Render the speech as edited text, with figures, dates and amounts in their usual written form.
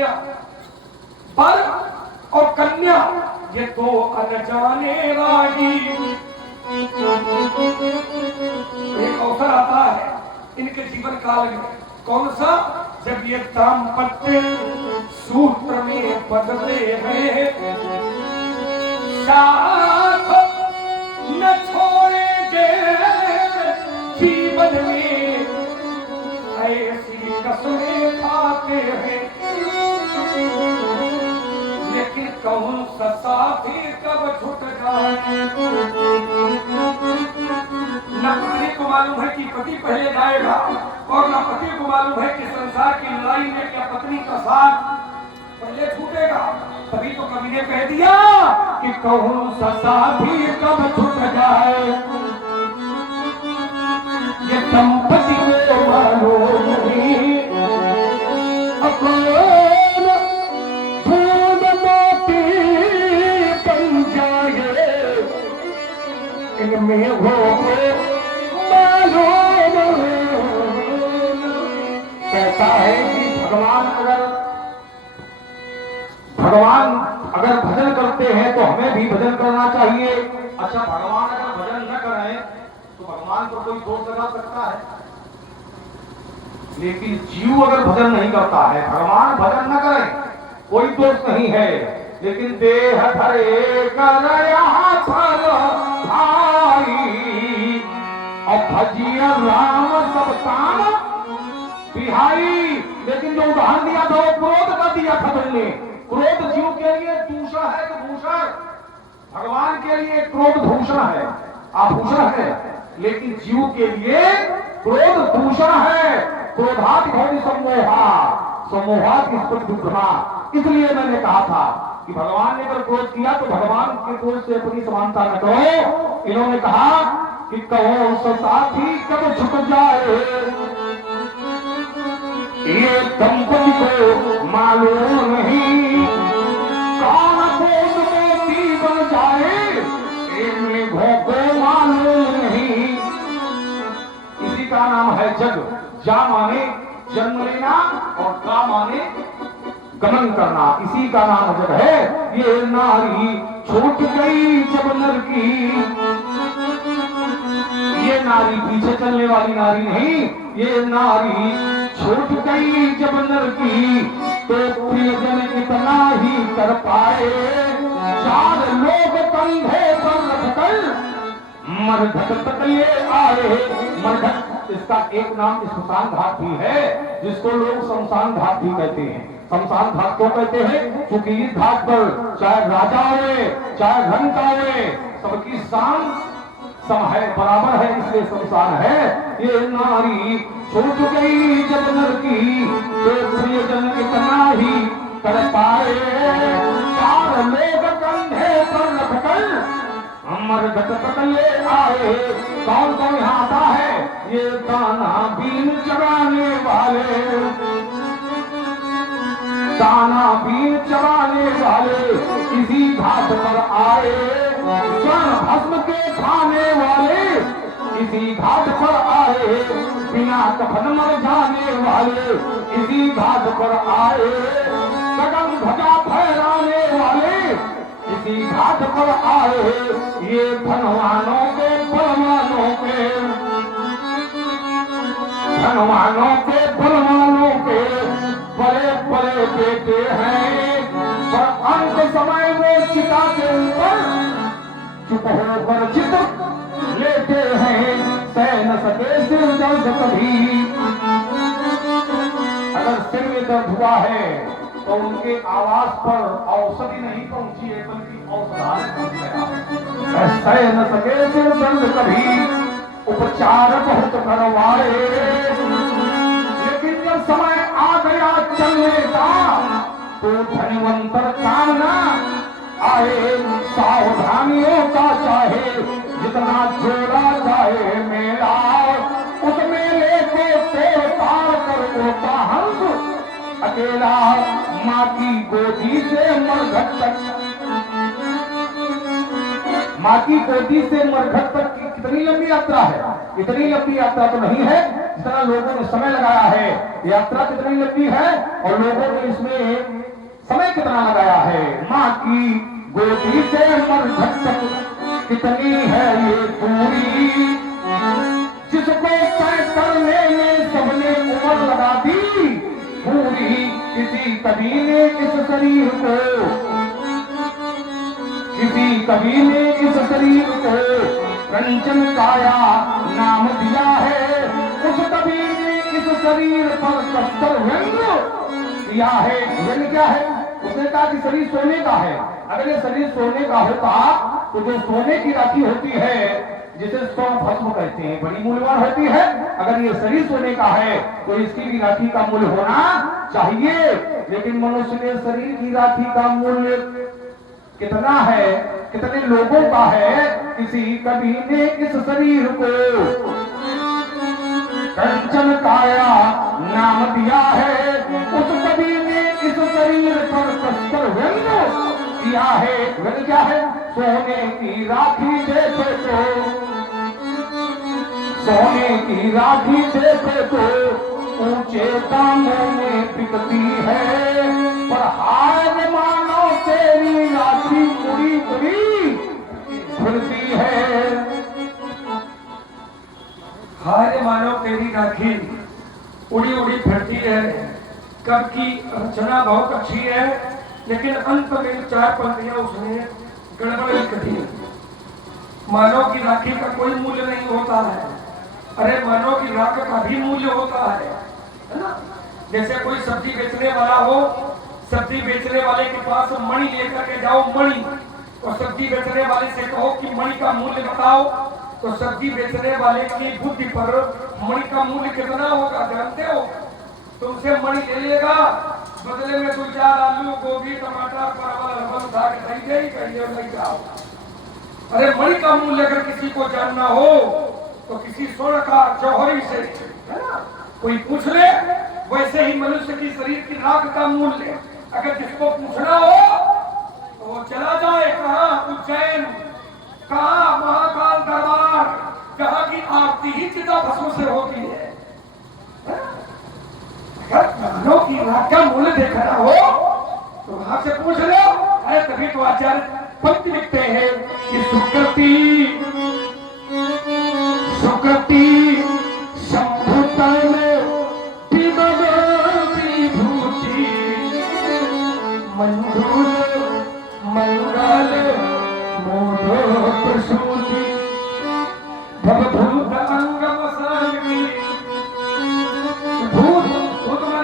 कन्या, वर और कन्या ये दो अनजाने वाली। एक अवसर आता है इनके जीवन काल में, कौन सा? जब ये दाम्पत्य सूत्र में बदले हैं, साथ न छोड़ेंगे जीवन में, ऐसी कसमें खाते हैं। लेकिन कौन सा साथी कब छूट जाए, न पत्नी को मालूम है कि पति पहले जाएगा, और न पति को मालूम है कि संसार की लड़ाई में क्या पत्नी का साथ पहले छूटेगा। तभी तो कवि ने कह दिया कि कौन सा साथी कब छूट जाए, ये दंपति को मालूम नहीं। इनमें हो मालूम। कहता है कि भगवान अगर भजन करते हैं तो हमें भी भजन करना चाहिए। अच्छा, भगवान अगर भजन न करें तो भगवान पर कोई दोष लगा सकता है, लेकिन जीव अगर भजन नहीं करता है, भगवान भजन न करें, कोई दोष नहीं है। लेकिन देह धरे कर यहाँ फल भाई, और भजिया राम सब काम बिहाई। लेकिन जो उदाहरण दिया था वो क्रोध का दिया था तुमने। क्रोध जीव के लिए दूषण है कि भूषण? भगवान के लिए क्रोध भूषण है, आभूषण है, लेकिन जीव के लिए क्रोध दूषण है। क्रोधात भवति सम्मोहा, सम्मोहात स्पर्धा। इसलिए मैंने कहा था कि भगवान ने अगर क्रोध किया तो भगवान के क्रोध से अपनी समानता न करो। इन्होंने कहा कि कहो सो साथी कब छुप जाए, ये दंपति को मालूम नहीं। कौन खोद मोती बन जाए, मेघों को मालूम नहीं। इसी का नाम है जग। जा माने जन्म लेना और का माने गमन करना, इसी का नाम जग है। ये नारी छूट गई जब नर की, ये नारी पीछे चलने वाली नारी नहीं, ये नारी छूट गई जब नर की, तो प्रियजन इतना ही कर पाए। चार लोग कंधे पर रखकर मरघट तक ले आए। मरघट इसका एक नाम स्मशान घाट भी है, जिसको लोग शमशान घाट भी कहते हैं। शमशान घाट क्यों कहते हैं? क्योंकि इस घाट पर चाहे राजा हुए चाहे रंग का हुए, सबकी शान सम है, बराबर है, इसलिए शमशान है। ये नारी छूट गई जब नर की, तो प्रियजन इतना ही कर पाए। चार लोग कंधे पर रखकर मरघट तक ले आए। कौन कौन यहाँ आता है? ये दाना बीन चराने वाले, दाना बीन चराने वाले इसी घाट पर आए। स्वर्ण भस्म के खाने वाले इसी घाट पर आए। बिना कफन मर जाने वाले इसी घाट पर आए। गगन ध्वजा फहराने वाले इसी घाट पर आए। ये धनवानों के बलवानों के, धनवानों के बलवानों के बड़े बड़े बेटे हैं। पर अंत समय में चिता के ऊपर चुप होकर चित लेते हैं। सह न सके सिर दर्द कभी, अगर सिर में दर्द हुआ है तो उनके आवाज पर औषधि नहीं पहुंची है, बल्कि औषधार पहुंच गया। सह न सके सिर दर्द कभी, उपचार बहुत करवाए। लेकिन जब समय आ गया चलने का, तो धनवंतर काम न आए। सावधानियों का चाहे जितना जोड़ा चाहे मेला, उस मेले को तोड़ ताड़ कर उड़ता हंस अकेला। माँ की गोदी से मरघट तक, माँ की गोदी से मरघट तक की कितनी लंबी यात्रा है? इतनी लंबी यात्रा तो नहीं है जितना लोगों ने समय लगाया है, यात्रा कितनी लंबी है और लोगों ने इसमें समय कितना लगाया है। माँ की गोदी से मरघट तक कितनी है ये दूरी, जिसको तय करने में सबने उम्र लगा दी पूरी। किसी कवि ने इस शरीर को, किसी कवि ने इस शरीर को कंचन काया नाम दिया है। उस कवि ने इस शरीर पर कसकर व्यंग किया है। व्यंग क्या है? उसने कहा कि शरीर सोने का है। अगर ये शरीर सोने का होता तो जो सोने की राखी होती है, जिसे स्वर्ण भस्म कहते हैं, बड़ी मूल्यवान होती है। अगर ये शरीर सोने का है तो इसकी भी राखी का मूल्य होना चाहिए। लेकिन मनुष्य ने शरीर की राखी का मूल्य कितना है, कितने लोगों का है? किसी कवि ने इस शरीर को कंचन काया नाम दिया है। उस कवि ने इस शरीर पर कसकर व्यंग किया है। व्यंग क्या है? सोने की राखी देखे तो, सोने की राखी देखे तो ऊंचे दामों में बिकती है, पर हार मानो तेरी राखी उड़ी उड़ी फिरती है। हार मानो तेरी राखी उड़ी उड़ी फिरती है। कब की रचना बहुत अच्छी है, लेकिन अंत में 4 पंक्तियां उसने गड़बड़ लिख दी। मानव की राखी का कोई मूल्य नहीं होता है। अरे मानव की राख का भी मूल्य होता है ना। जैसे कोई सब्जी बेचने वाला हो, सब्जी बेचने वाले के पास मणि लेकर के जाओ, मणि, और सब्जी बेचने वाले से कहो कि मणि का मूल्य बताओ, तो सब्जी बेचने वाले की बुद्धि पर मणि का मूल्य कितना होगा जानते हो? तुमसे मणि ले लेगा, बदले में 2-4 आलू, गोभी, टमाटर, परवल, हरबल उठा के नहीं जाओ। अरे मणि का मूल्य अगर किसी को जानना हो तो किसी स्वर्ण का जौहरी से, है ना, कोई पूछ ले। वैसे ही मनुष्य की शरीर की राख का मूल्य अगर जिसको पूछना हो तो वो चला जाए कहाँ? उज्जैन, कहाँ? महाकाल दरबार, जहाँ की आरती ही चिता भस्म से होती है। अगर की राख का मूल्य देखना हो तो वहां से पूछ लो। अरे तभी तो आचार्य पंक्ति लिखते हैं कि सुकृति